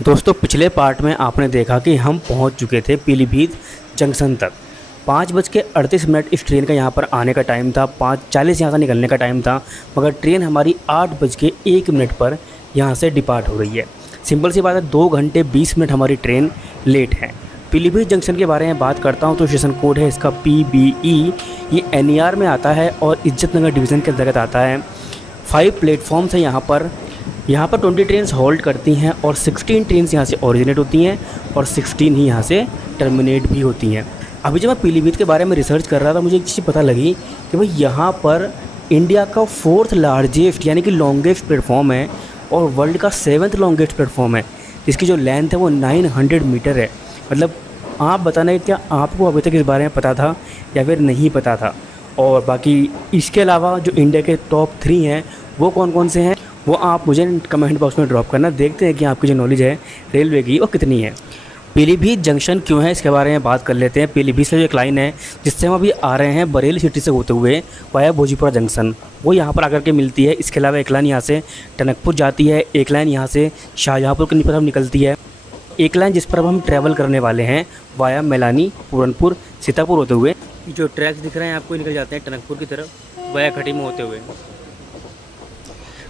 दोस्तों पिछले पार्ट में आपने देखा कि हम पहुंच चुके थे पीलीभीत जंक्शन तक। 5:38 इस ट्रेन का यहाँ पर आने का टाइम था, 5:40 यहाँ से निकलने का टाइम था, मगर ट्रेन हमारी 8:01 पर यहाँ से डिपार्ट हो रही है। सिंपल सी बात है, 2 घंटे 20 मिनट हमारी ट्रेन लेट है। पीलीभीत जंक्शन के बारे में बात करता हूँ तो स्टेशन कोड है इसका PBE। ये NER में आता है और इज्जतनगर डिवीज़न के अंतर्गत आता है। 5 प्लेटफॉर्म्स हैं यहाँ पर 20 ट्रेन्स होल्ड करती हैं और 16 ट्रेन्स यहाँ से ओरिजिनेट होती हैं और 16 ही यहाँ से टर्मिनेट भी होती हैं। अभी जब मैं पीलीभीत के बारे में रिसर्च कर रहा था, मुझे एक चीज़ पता लगी कि भाई यहाँ पर इंडिया का 4th लार्जेस्ट यानी कि लॉन्गेस्ट प्लेटफॉर्म है और वर्ल्ड का 7th लॉन्गेस्ट प्लेटफॉर्म है, जिसकी जो लेंथ है वो 900 मीटर है। मतलब आप बताना है, क्या आपको अभी तक इस बारे में पता था या फिर नहीं पता था? और बाकी इसके अलावा जो इंडिया के टॉप 3 हैं वो कौन कौन से हैं, वो आप मुझे कमेंट बॉक्स में ड्रॉप करना। देखते हैं कि आपकी जो नॉलेज है रेलवे की वो कितनी है। पीलीभीत जंक्शन क्यों है इसके बारे में बात कर लेते हैं। पीलीभीत से जो एक लाइन है जिससे हम अभी आ रहे हैं बरेली सिटी से होते हुए वाया भोजीपुरा जंक्शन, वो यहाँ पर आकर के मिलती है। इसके अलावा एक लाइन यहाँ से टनकपुर जाती है, एक लाइन यहाँ से शाहजहाँपुर के तरफ निकलती है, एक लाइन जिस पर अब हम ट्रैवल करने वाले हैं वाया मैलानी, पूरनपुर, सीतापुर होते हुए। जो ट्रैक्स दिख रहे हैं आपको निकल जाते हैं टनकपुर की तरफ वाया खटीमा होते हुए।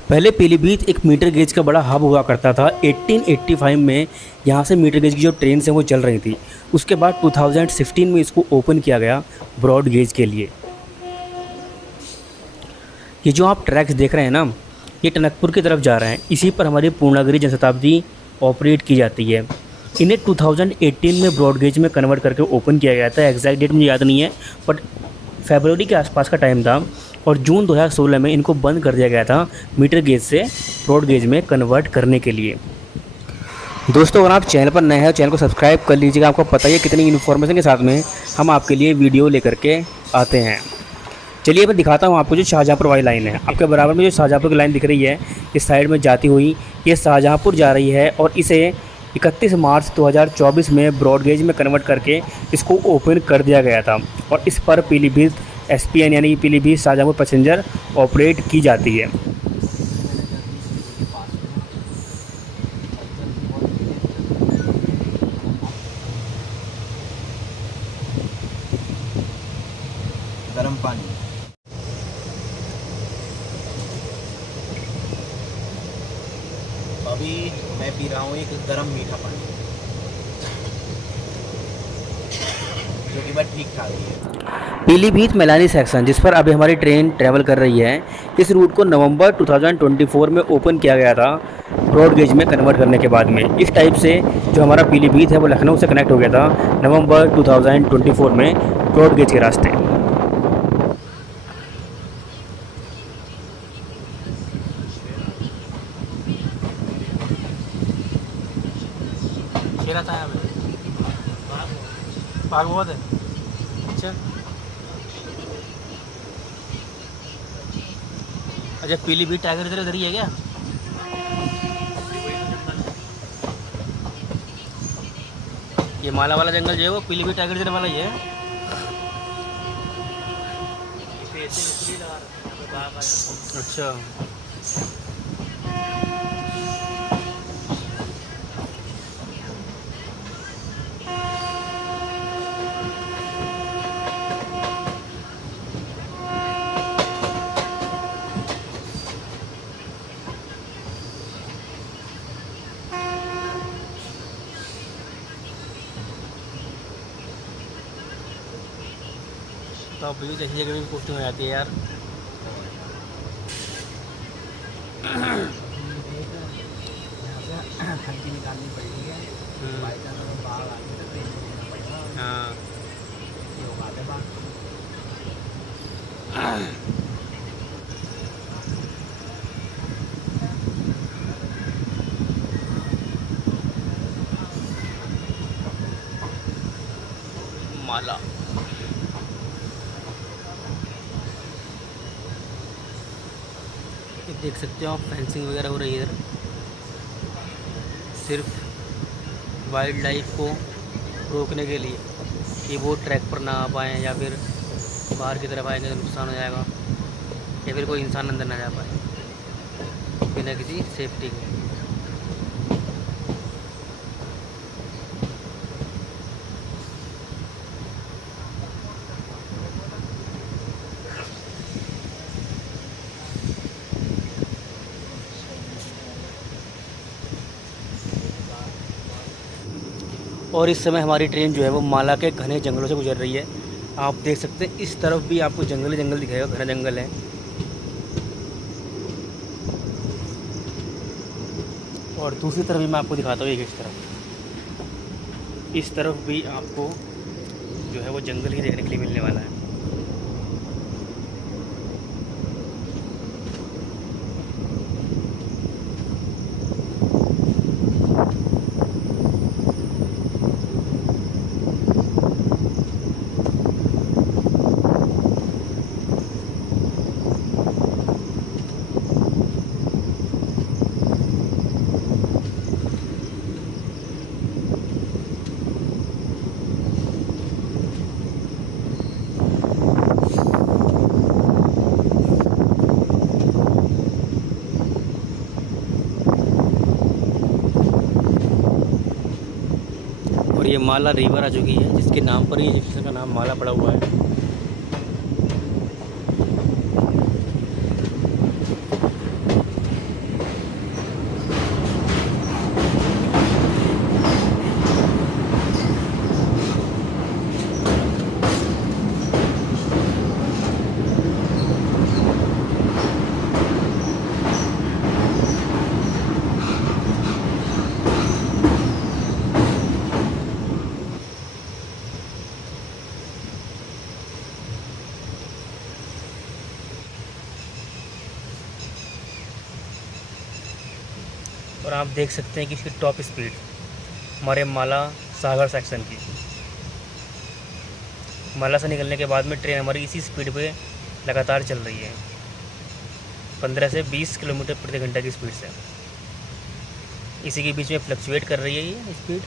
पहले पीलीभीत एक मीटर गेज का बड़ा हब हुआ करता था। 1885 में यहाँ से मीटर गेज की जो ट्रेन हैं वो चल रही थी। उसके बाद 2016 में इसको ओपन किया गया ब्रॉड गेज के लिए। ये जो आप ट्रैक्स देख रहे हैं ना, ये टनकपुर की तरफ जा रहे हैं। इसी पर हमारी पूर्णागिरी जनशताब्दी ऑपरेट की जाती है। इन्हें 2018 में ब्रॉड गेज में कन्वर्ट करके ओपन किया गया था। एग्जैक्ट डेट मुझे याद नहीं है, बट फरवरी के आसपास का टाइम था और जून 2016 में इनको बंद कर दिया गया था मीटर गेज से ब्रॉड गेज में कन्वर्ट करने के लिए। दोस्तों अगर आप चैनल पर नए हैं, चैनल को सब्सक्राइब कर लीजिएगा। आपको पता ही है कितनी इन्फॉर्मेशन के साथ में हम आपके लिए वीडियो लेकर के आते हैं। चलिए मैं दिखाता हूँ आपको जो शाहजहाँपुर वाली लाइन है। आपके बराबर में जो शाहजहाँपुर की लाइन दिख रही है इस साइड में जाती हुई, ये शाहजहाँपुर जा रही है और इसे 31 मार्च 2024 में ब्रॉड गेज में कन्वर्ट करके इसको ओपन कर दिया गया था और इस पर पीलीभीत SPN यानी पीलीभीत शाहजहाँपुर पैसेंजर ऑपरेट की जाती है। गर्म पानी अभी मैं पी रहा हूँ एक गर्म मीठा पानी जो कि बात ठीक ठाक है। पीलीभीत मैलानी सेक्शन जिस पर अभी हमारी ट्रेन ट्रैवल कर रही है, इस रूट को नवंबर 2024 में ओपन किया गया था ब्रॉड गेज में कन्वर्ट करने के बाद में। इस टाइप से जो हमारा पीलीभीत है वो लखनऊ से कनेक्ट हो गया था नवंबर 2024 में ब्रॉड गेज के रास्ते। बहुत है। अच्छा अच्छा, पीलीभीत टाइगर इधर ही है क्या? ये माला वाला जंगल जो है वो पीलीभीत टाइगर रिजर्व वाला ही है। अच्छा तो अब जैसी जगह भी पोस्टिंग हो जाती है यार। खर्ची निकालनी पड़ेगी हाँ ये हो बात है बात। माला ये देख सकते हो आप, फेंसिंग वगैरह हो रही है इधर, सिर्फ वाइल्ड लाइफ को रोकने के लिए कि वो ट्रैक पर ना आ पाएँ या फिर बाहर की तरफ आएंगे तो नुकसान हो जाएगा या फिर कोई इंसान अंदर ना जा पाए बिना किसी सेफ्टी के। और इस समय हमारी ट्रेन जो है वो माला के घने जंगलों से गुजर रही है। आप देख सकते हैं इस तरफ भी आपको जंगल ही जंगल दिखाएगा, घना जंगल है। और दूसरी तरफ भी मैं आपको दिखाता हूँ, एक इस तरफ भी आपको जो है वो जंगल ही देखने के लिए मिलने वाला है। और ये माला रिवर आ चुकी है, जिसके नाम पर ही स्टेशन का नाम माला पड़ा हुआ है। और आप देख सकते हैं कि इसकी टॉप स्पीड हमारे माला सागर सेक्शन की, माला से निकलने के बाद में ट्रेन हमारी इसी स्पीड पे लगातार चल रही है, 15 से 20 किलोमीटर प्रति घंटा की स्पीड से। इसी के बीच में फ्लक्चुएट कर रही है ये स्पीड।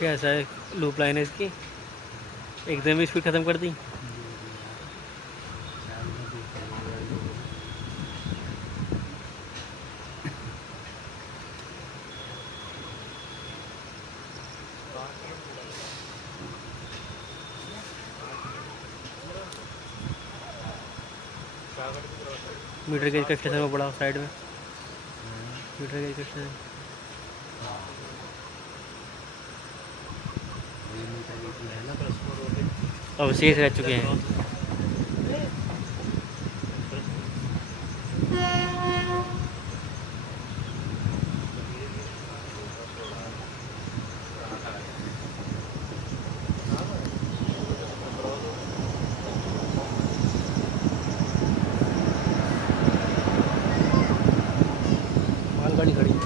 कैसा है लूप लाइन है इसकी, एकदम स्पीड ख़त्म कर दी। मीटर गेज का स्टेशन में बड़ा साइड में मीटर गेज का स्टेशन। अवशेष रह चुके हैं। मालगाड़ी खड़ी है।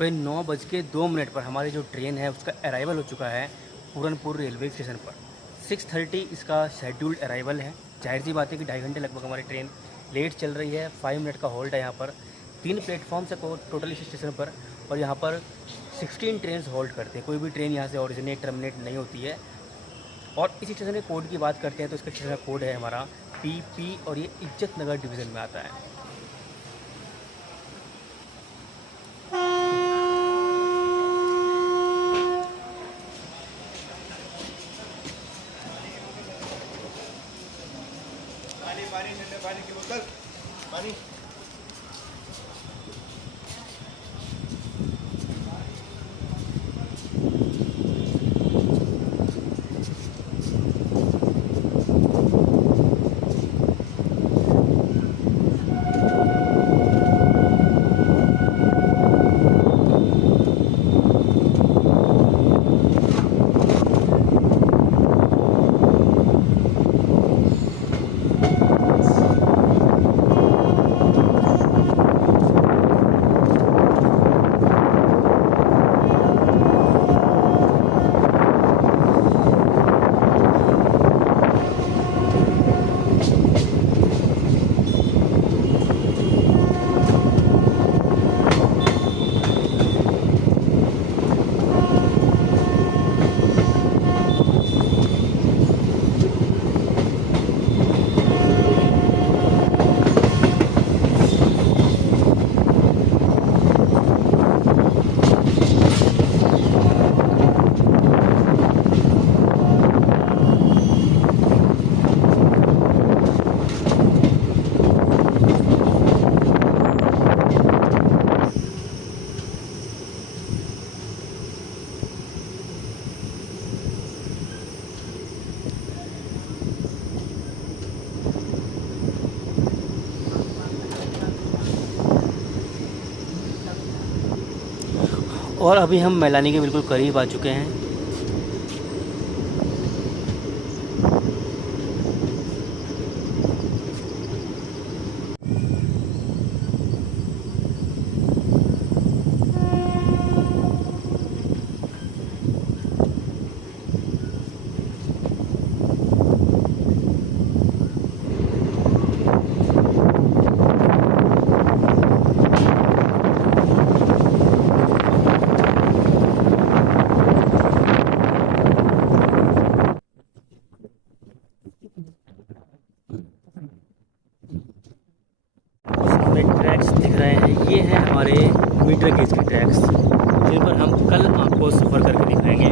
भाई 9:02 पर हमारी जो ट्रेन है उसका अराइवल हो चुका है पूरनपुर रेलवे स्टेशन पर। 6:30 इसका शेड्यूल्ड अराइवल है। जाहिर सी बात है कि 2.5 घंटे लगभग हमारी ट्रेन लेट चल रही है। 5 मिनट का होल्ड है यहाँ पर। 3 प्लेटफॉर्म से टोटल इस स्टेशन पर, और यहाँ पर 16 ट्रेन होल्ड करते हैं। कोई भी ट्रेन यहाँ से ओरिजिनेट टर्मिनेट नहीं होती है। और इस स्टेशन के कोड की बात करते हैं तो इसका स्टेशन का कोड है हमारा PP, और ये इज्जत नगर डिवीज़न में आता है। पानी पानी ठंडे पानी की बोतल पानी। और अभी हम मैलानी के बिल्कुल करीब आ चुके हैं। हमें ट्रैक्स दिख रहे हैं, ये हैं हमारे मीटर गेज के ट्रैक्स, जिन पर हम कल आपको सफ़र करके दिखाएंगे।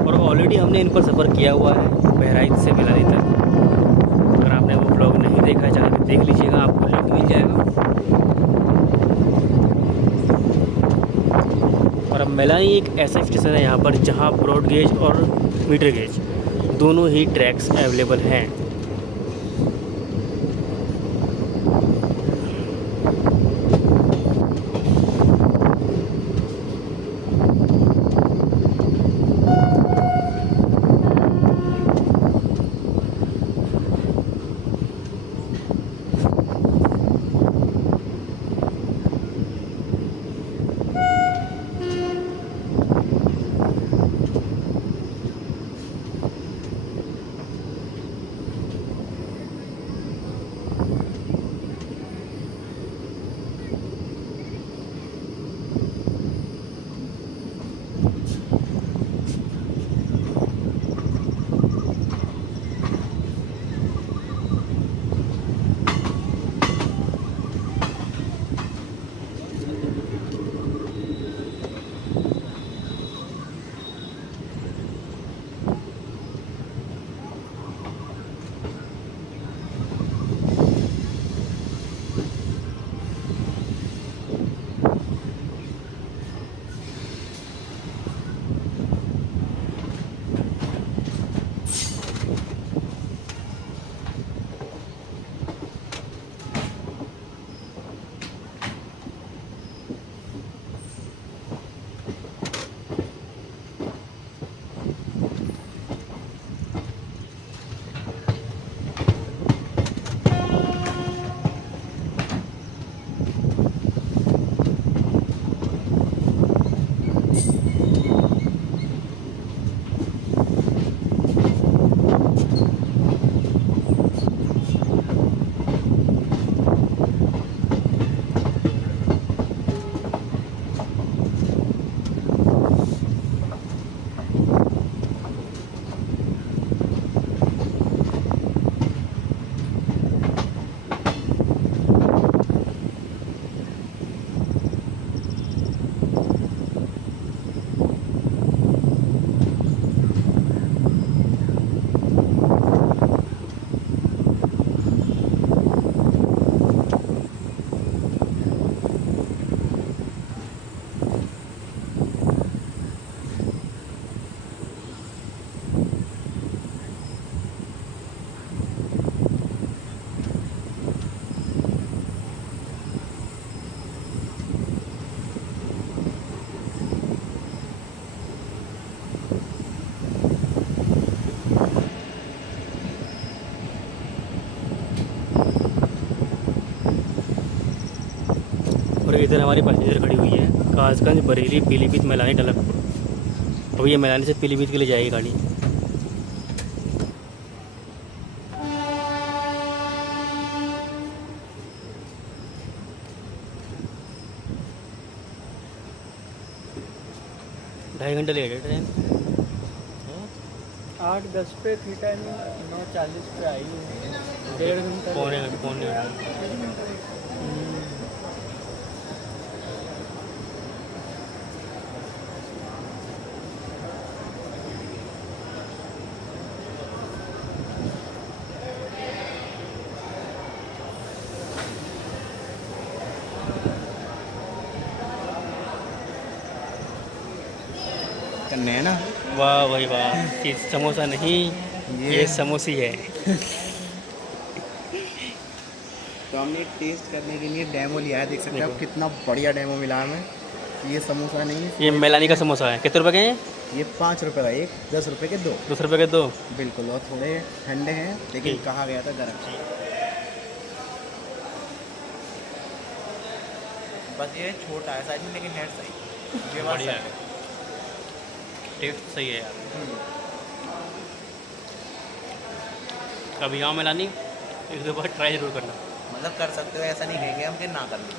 और ऑलरेडी हमने इन पर सफ़र किया हुआ है बहराइच से मैलानी तक। अगर आपने वो ब्लॉग नहीं देखा है जाकर देख लीजिएगा, आपको लिंक मिल जाएगा। और अब मैलानी एक ऐसा स्टेशन है यहाँ पर जहाँ ब्रॉड गेज और मीटर गेज दोनों ही ट्रैक्स अवेलेबल हैं। और इधर हमारी पैसेंजर खड़ी हुई है, कासगंज, बरेली, पीलीभीत, मैलानी, टलकपुर। अब ये मैलानी से पीलीभीत के लिए जाएगी गाड़ी। ढाई घंटे लेट है ट्रेन। 8:10 पे थी टाइमिंग, 9:40 पे आई हूँ। 1.5 घंटा पौने घंटे। करने है ना। वाह भाई वाह, ये समोसा नहीं, ये समोसी है। तो हमने टेस्ट करने के लिए डेमो लिया है, देख सकते हो आप कितना बढ़िया डेमो मिला हमें। ये समोसा नहीं, ये मैलानी का समोसा है। कितने रुपए के हैं? ये 5 रुपये का एक, 10 रुपये के 2। 10 रुपये के 2। बिल्कुल, और थोड़े ठंडे हैं लेकिन ठीक। कहा गया था गर्म। बस ये छोटा है साइज में, लेकिन है सही। ये बढ़िया है, टेस्ट सही है यार। कभी आओ मैलानी, एक दो बार ट्राई जरूर करना। मतलब कर सकते हो, ऐसा नहीं है कि हमके ना करना।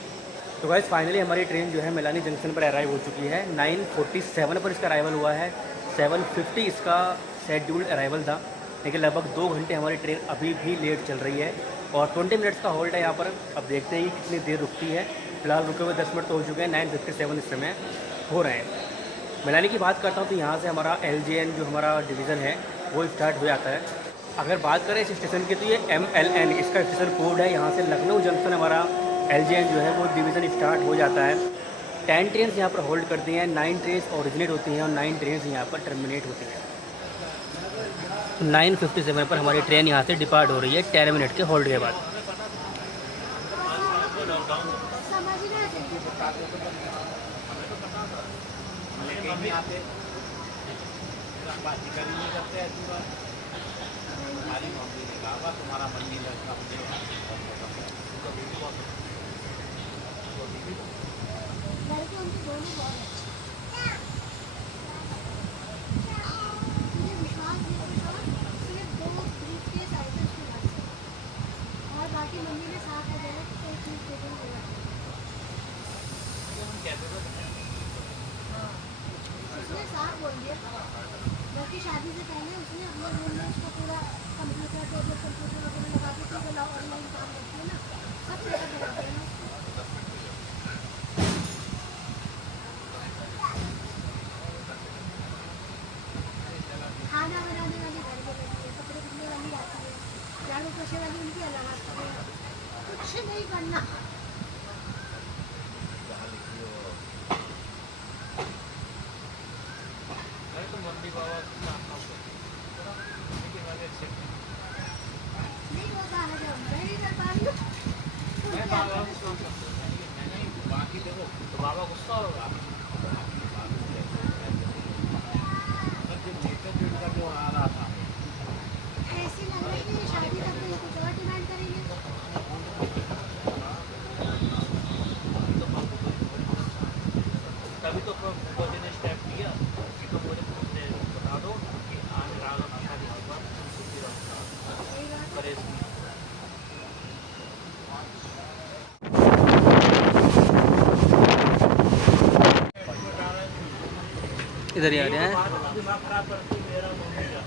तो गाइस फाइनली हमारी ट्रेन जो है मैलानी जंक्शन पर अराइव हो चुकी है। 9:47 पर इसका अराइवल हुआ है। 7:50 इसका शेड्यूल्ड अराइवल था, लेकिन लगभग 2 घंटे हमारी ट्रेन अभी भी लेट चल रही है और 20 मिनट्स का होल्ड है यहाँ पर। अब देखते हैं कि कितनी देर रुकती है। फिलहाल रुके हुए 10 मिनट तो हो चुके हैं, 9:57 इस समय हो रहे हैं। मैलानी की बात करता हूँ तो यहाँ से हमारा LJN जो हमारा डिवीज़न है वो स्टार्ट हो जाता है। अगर बात करें इस स्टेशन की तो ये MLN इसका स्टेशन कोड है। यहाँ से लखनऊ जंक्शन हमारा LJN जो है वो डिवीज़न स्टार्ट हो जाता है। 10 ट्रेन यहाँ पर होल्ड करती हैं, 9 ट्रेन ओरिजिनेट होती हैं और 9 ट्रेन यहाँ पर टर्मिनेट होती हैं। 9:57 पर हमारी ट्रेन यहाँ से डिपार्ट हो रही है 10 मिनट के होल्ड के बाद। नहीं आते बात करी नहीं करते ऐसी बात। हमारी मम्मी ने कहा तुम्हारा मन नहीं लगता उसने साफ बोल दिया, बल्कि शादी से पहले उसने अपने रूम में उसका पूरा कंप्यूटर टेबल कंप्यूटर वगैरह लगा के फिर बोला ऑनलाइन काम करती है ना, सब सेटअप लगा दिया ना। खाना बनाने वाली घर पे रहती है, कपड़े धुलने वाली आती है, झाड़ू पोछे वाली उनकी अलग आती है, कुछ नहीं करना। नहीं होता है जब मैं नहीं कर पा रही हूँ तो क्या करूं? बाकी देखो तो बाबा गुस्सा होगा। जो आ रहा था ऐसी लग रही है कि शादी तक तो ये कुछ और डिमांड करेंगे। तभी तो प्रभु ने स्टेप लिया कि तुम मुझे बता दो कि आज रात में शादी होगा, सही बात है। परेशान इधर ही आ रहे हैं। दिमाग खराब करती मेरा मम्मी का।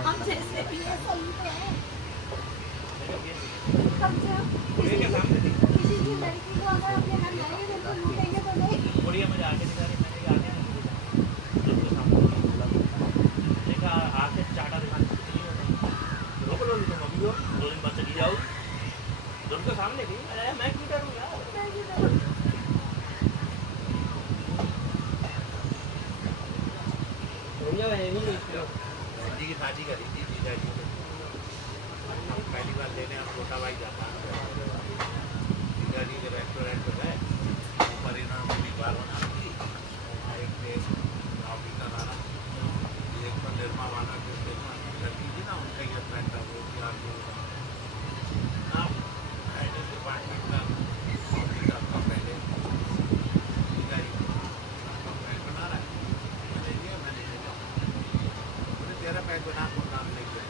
हम जैसे भी है सही तो है। कम से कम किसी की लड़की को अगर अपने घर लाएंगे तो लूटेंगे तो नहीं। बढ़िया मजा आके दिखा रही मैंने आने देखा आके चाट जी की शादी करी थी जीजा जी ने। हम पहली बार लेने हम छोटा भाई जाता है जीजा जी के रेस्टोरेंट पे गए, ऊपर इन्होंने पूरी बार बना रखी, एक प्लेट ऑफिसर आ रहा, एक तो निर्मा वाला जो निर्मा लड़की थी ना उनका ये फ्रेंड था, वो भी आप ना डिपार्टमेंट का ऑफिसर था पहले, जीजा जी का फ्रेंड बना रहा है, मैंने लिया मैंने लिया, मुझे तेरा पैक बना को काम नहीं किया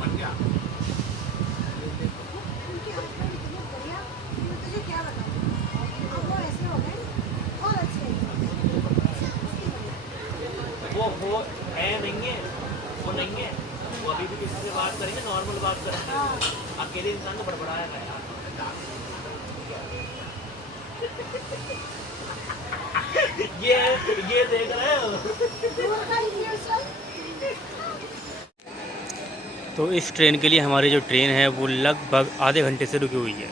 बन गया। उनके हस्बैंड इतने बढ़िया कि मैं तुझे क्या बताऊँ, अब वो ऐसे हो गए बहुत अच्छे हैं। वो है नहीं है, वो नहीं है, वो अभी भी किसी से बात करेंगे नॉर्मल बात करेंगे, अकेले इंसान को बड़बड़ाया गया। ये देख रहे हो। तो इस ट्रेन के लिए हमारी जो ट्रेन है वो लगभग आधे घंटे से रुकी हुई है,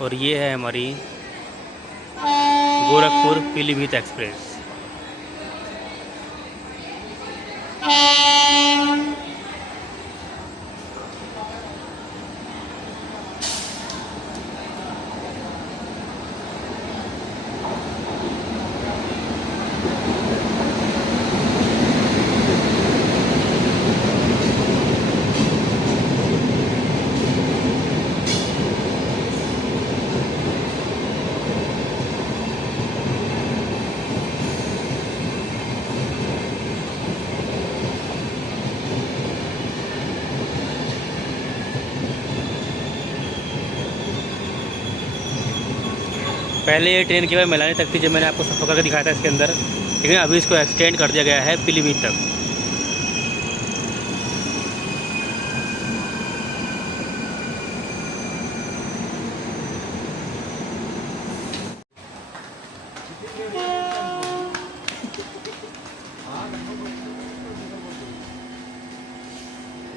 और ये है हमारी गोरखपुर पीलीभीत एक्सप्रेस। पहले ये ट्रेन केवल मैलानी तक थी, जब मैंने आपको सफ़र करके दिखाया था इसके अंदर, लेकिन अभी इसको एक्सटेंड कर दिया गया है पीलीभीत तक।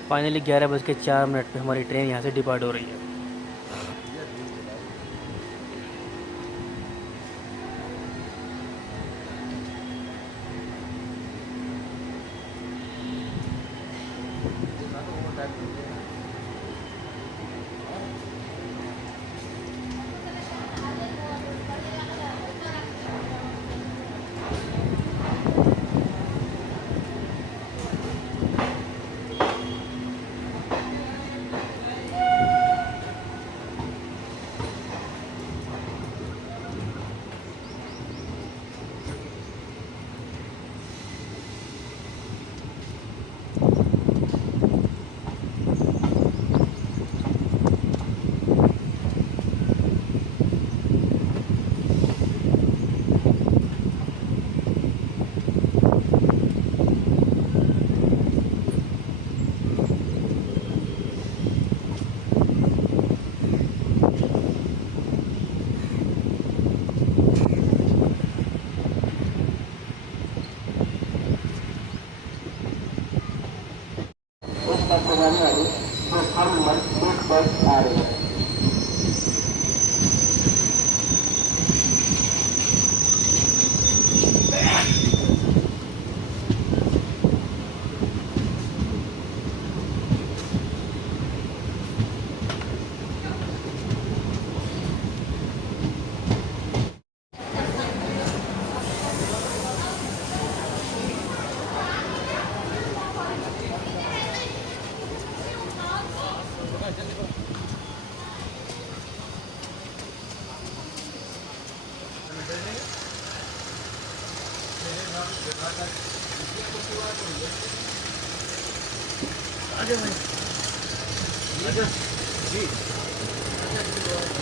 फाइनली 11:04 पे हमारी ट्रेन यहाँ से डिपार्ट हो रही है।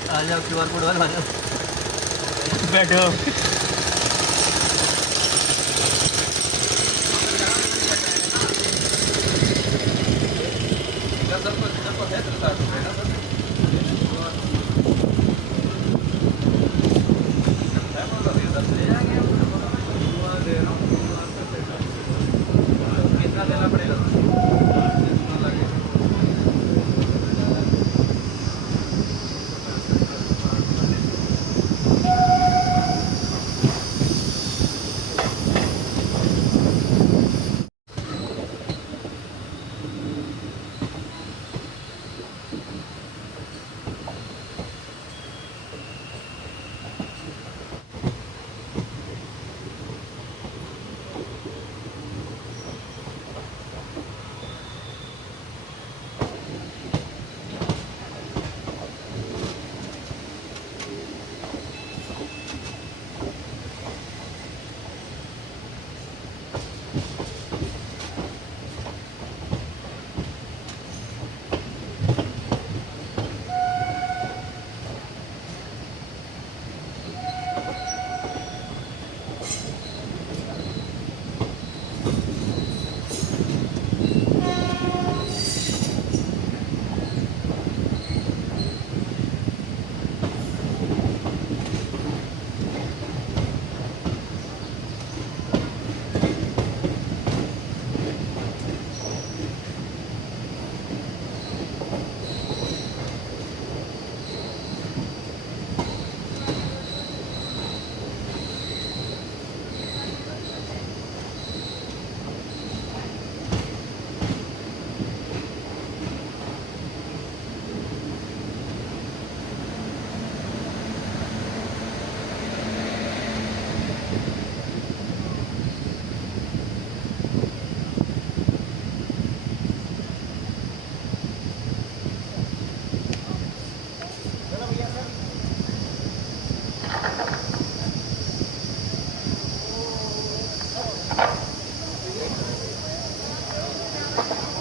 आ जाओ क्यूआर कोड वाला आ जाओ बैठो।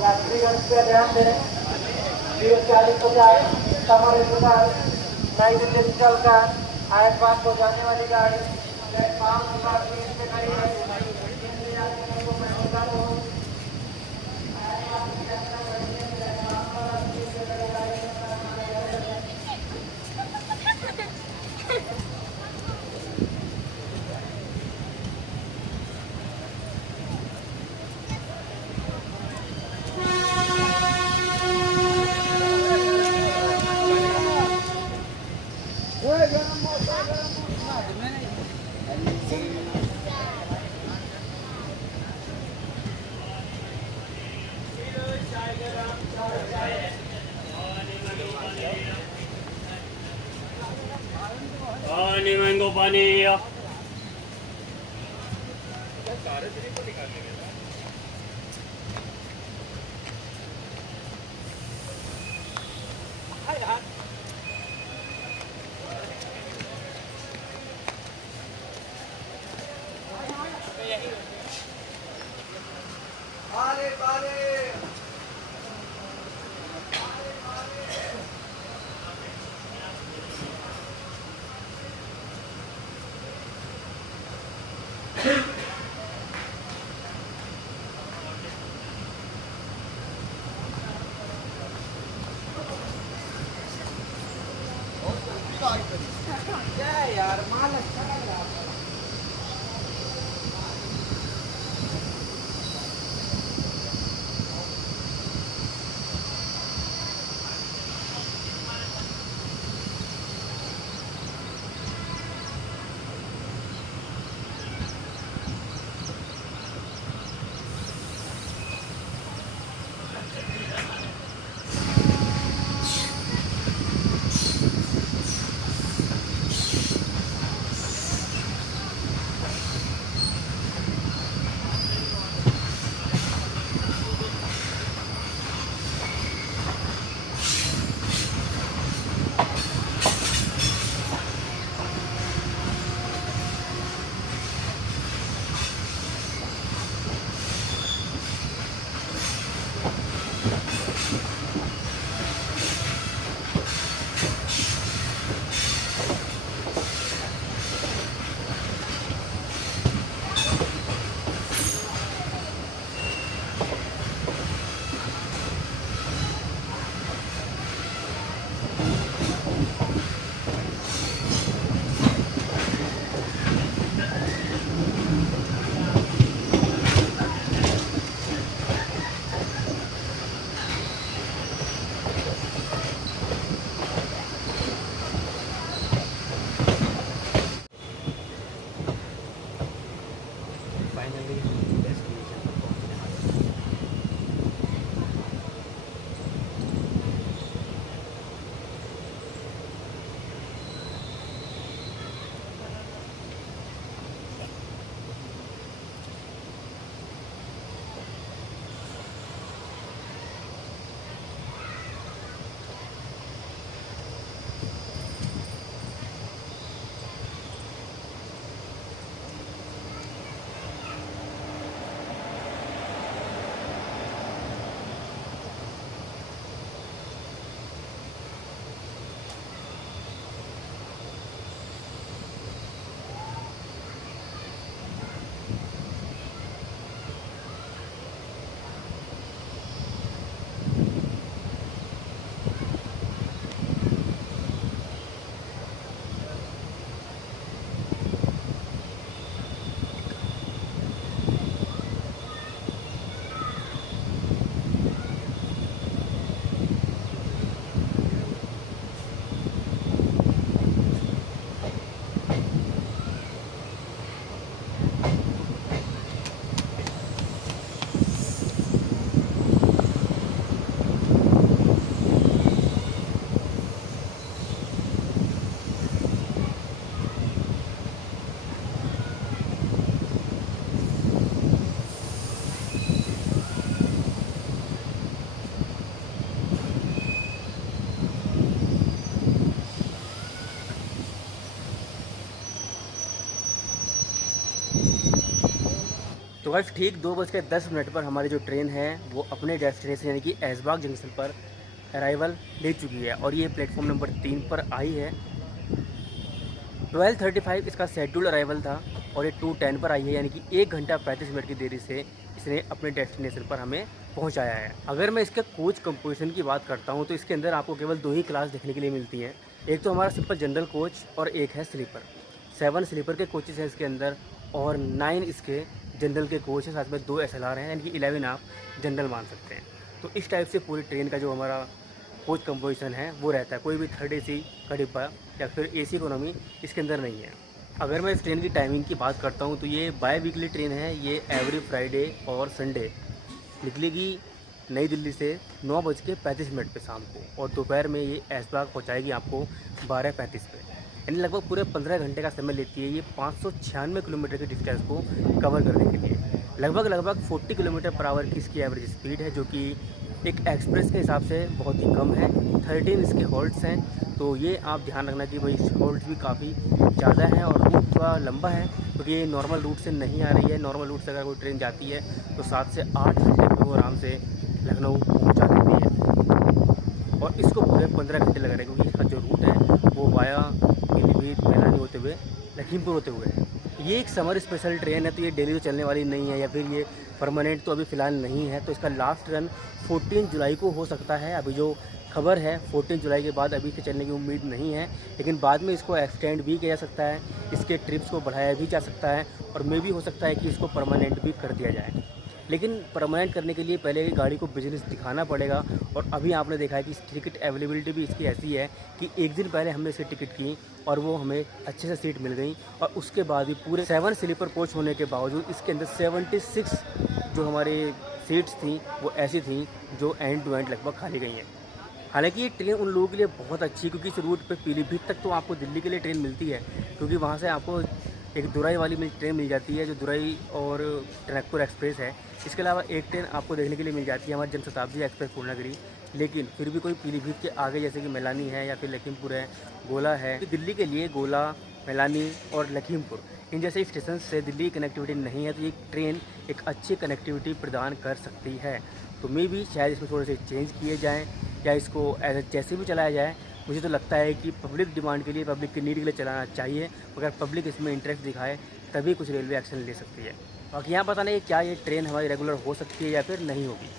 यात्रीगण पे ध्यान दें। 4050 समर एक्सप्रेस नई दिल्ली से चलकर हैदराबाद को जाने वाली गाड़ी प्लेटफॉर्म नंबर 3 पे खड़ी है। जिनसे यात्रियों को महसूस हो पानी मैंगो पानी पाले पाले यार माल अच्छा लग रहा है। तो गाइस ठीक 2:10 पर हमारी जो ट्रेन है वो अपने डेस्टिनेशन यानी कि ऐशबाग जंक्शन पर अराइवल ले चुकी है और ये प्लेटफॉर्म नंबर 3 पर आई है। 12:35 इसका शेड्यूल अराइवल था और ये 2:10 पर आई है, यानी कि 1 घंटा 35 मिनट की देरी से इसने अपने डेस्टिनेशन पर हमें पहुंचाया है। अगर मैं इसके कोच कंपोजिशन की बात करता हूं तो इसके अंदर आपको केवल 2 ही क्लास देखने के लिए मिलती हैं। एक तो हमारा सिंपल जनरल कोच और एक है स्लीपर। 7 स्लीपर के कोचेस हैं इसके अंदर और 9 इसके जनरल के कोच हैं, साथ में 2 SLR हैं, यानी कि 11 आप जनरल मान सकते हैं। तो इस टाइप से पूरी ट्रेन का जो हमारा कोच कंपोजिशन है वो रहता है। कोई भी 3rd AC का डिब्बा या फिर AC इकोनॉमी इसके अंदर नहीं है। अगर मैं इस ट्रेन की टाइमिंग की बात करता हूँ तो ये बाय वीकली ट्रेन है। ये एवरी फ्राइडे और संडे निकलेगी नई दिल्ली से 9:35 पे शाम को और दोपहर में ये ऐशबाग पहुँचाएगी आपको 12:35 पे, यानी लगभग पूरे 15 घंटे का समय लेती है ये 596 किलोमीटर के डिस्टेंस को कवर करने के लिए। लगभग 40 किलोमीटर पर आवर की इसकी एवरेज स्पीड है, जो कि एक एक्सप्रेस के हिसाब से बहुत ही कम है। 13 इसके हॉल्ट्स हैं, तो ये आप ध्यान रखना कि भाई हॉल्ट्स भी काफ़ी ज़्यादा हैं और रूट थोड़ा लंबा है, क्योंकि ये नॉर्मल रूट से नहीं आ रही है। नॉर्मल रूट से अगर कोई ट्रेन जाती है तो 7 से 8 घंटे में वो आराम से लखनऊ पहुँचा देती है और इसको पूरे 15 घंटे लग रहे हैं, क्योंकि इसका जो रूट है वो वाया पीलीभीत, मैलानी होते हुए लखीमपुर होते हुए है। ये एक समर स्पेशल ट्रेन है, तो ये डेली तो चलने वाली नहीं है या फिर ये परमानेंट तो अभी फ़िलहाल नहीं है। तो इसका लास्ट रन 14 जुलाई को हो सकता है। अभी जो खबर है 14 जुलाई के बाद अभी के चलने की उम्मीद नहीं है, लेकिन बाद में इसको एक्सटेंड भी किया जा सकता है, इसके ट्रिप्स को बढ़ाया भी जा सकता है और मे भी हो सकता है कि इसको परमानेंट भी कर दिया जाए। लेकिन परमानेंट करने के लिए पहले गाड़ी को बिजनेस दिखाना पड़ेगा और अभी आपने देखा है कि टिकट अवेलेबिलिटी भी इसकी ऐसी है कि एक दिन पहले हमने इसकी टिकट की और वो हमें अच्छे से सीट मिल गई और उसके बाद भी पूरे 7 स्लीपर कोच होने के बावजूद इसके अंदर 76 जो हमारे सीट्स थी वो ऐसी थी जो एंड टू एंड लगभग खाली गई हैं। हालांकि ये ट्रेन उन लोगों के लिए बहुत अच्छी है, क्योंकि इस रूट पे पीलीभीत तक तो आपको दिल्ली के लिए ट्रेन मिलती है, क्योंकि वहाँ से आपको एक दुराई वाली ट्रेन मिल जाती है जो दुराई और टनकपुर एक्सप्रेस है। इसके अलावा एक ट्रेन आपको देखने के लिए मिल जाती है हमारी जनशताब्दी एक्सप्रेस पूर्णागिरी, लेकिन फिर भी कोई पीलीभीत के आगे जैसे कि मैलानी है या फिर लखीमपुर है, गोला है, तो दिल्ली के लिए गोला, मैलानी और लखीमपुर इन जैसे स्टेशन से दिल्ली की कनेक्टिविटी नहीं है, तो ये ट्रेन एक अच्छी कनेक्टिविटी प्रदान कर सकती है। तो मे भी शायद इसमें थोड़े से चेंज किए जाएँ या इसको जैसे भी चलाया जाए। मुझे तो लगता है कि पब्लिक डिमांड के लिए, पब्लिक की नीड के लिए चलाना चाहिए। अगर पब्लिक इसमें इंटरेस्ट दिखाए तभी कुछ रेलवे एक्शन ले सकती है। बाकी यहाँ पता नहीं क्या ये ट्रेन हमारी रेगुलर हो सकती है या फिर नहीं होगी,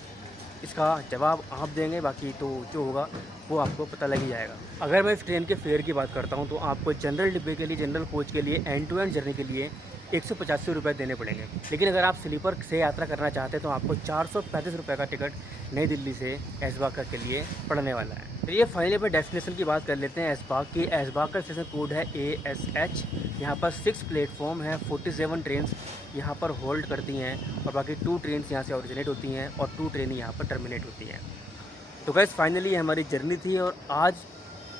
इसका जवाब आप देंगे। बाकी तो जो होगा वो आपको पता लग ही जाएगा। अगर मैं इस ट्रेन के फेयर की बात करता हूँ तो आपको जनरल डिब्बे के लिए, जनरल कोच के लिए एंड टू एंड जर्नी के लिए 185 रुपये देने पड़ेंगे। लेकिन अगर आप स्लीपर से यात्रा करना चाहते हैं तो आपको 435 रुपये का टिकट नई दिल्ली से ऐशबाग के लिए पड़ने वाला है। चलिए फाइनली अपने डेस्टिनेशन की बात कर लेते हैं ऐशबाग की। ऐशबाग का स्टेशन कोड है ASH। यहाँ पर 6 प्लेटफॉर्म है, 47 ट्रेन यहाँ पर होल्ड करती हैं और बाकी 2 ट्रेन यहाँ से ओरिजिनेट होती हैं और 2 ट्रेन यहाँ पर टर्मिनेट होती हैं। तो गैस फाइनली हमारी जर्नी थी और आज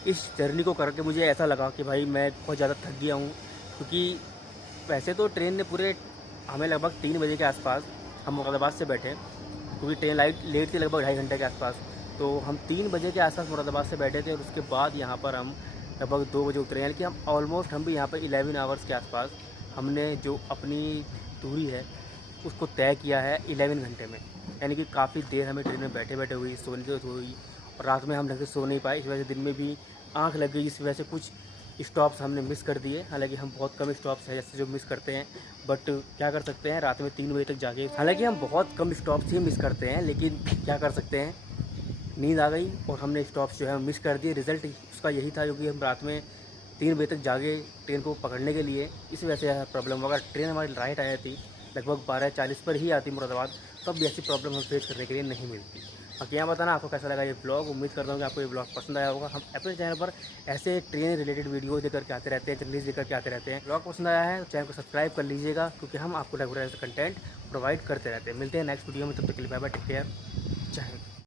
इस जर्नी को करके मुझे ऐसा लगा कि भाई मैं बहुत ज़्यादा थक गया हूँ, क्योंकि वैसे तो ट्रेन ने पूरे हमें लगभग 3 बजे के आसपास हम मुरादाबाद से बैठे, क्योंकि ट्रेन लेट थी लगभग 2.5 घंटे के आसपास, तो हम 3 बजे के आसपास मुरादाबाद से बैठे थे और उसके बाद यहाँ पर हम लगभग 2 बजे उतरे। यानी कि हम ऑलमोस्ट हम भी यहाँ पर 11 आवर्स के आसपास हमने जो अपनी दूरी है उसको तय किया है 11 घंटे में। यानी कि काफ़ी देर हमें ट्रेन में बैठे बैठे हुई, सोने की हुई और रात में हम ढंग से सो नहीं पाए। इस वजह से दिन में भी आँख लग गई, इस वजह से कुछ स्टॉप्स हमने मिस कर दिए। हालांकि हम बहुत कम स्टॉप्स हैं जैसे जो मिस करते हैं, बट क्या कर सकते हैं, रात में 3 बजे तक जाके हालांकि हम बहुत कम स्टॉप्स ही मिस करते हैं, लेकिन क्या कर सकते हैं, नींद आ गई और हमने स्टॉप्स जो है मिस कर दिए। रिज़ल्ट उसका यही था, क्योंकि हम रात में 3 बजे तक जागे ट्रेन को पकड़ने के लिए, इस वजह से प्रॉब्लम। अगर ट्रेन हमारी राइट आई थी लगभग 12:40 पर ही आती मुरादाबाद, तब भी ऐसी प्रॉब्लम हम फेस करने के लिए नहीं मिलती। बाकी यहाँ बताना आपको कैसा लगा ये ब्लॉग। उम्मीद करता हूँ कि आपको ये ब्लॉग पसंद आया होगा। हम अपने चैनल पर ऐसे ट्रेन रिलेटेड वीडियोज़ लेकर के आते रहते हैं, जर्नीज लेकर के आते रहते हैं। ब्लॉग पसंद आया है तो चैनल को सब्सक्राइब कर लीजिएगा, क्योंकि हम आपको रेगुलर कंटेंट प्रोवाइड करते रहते हैं। मिलते हैं नेक्स्ट वीडियो में, तब तक के लिए बाय बाय, टेक केयर, जय हिंद।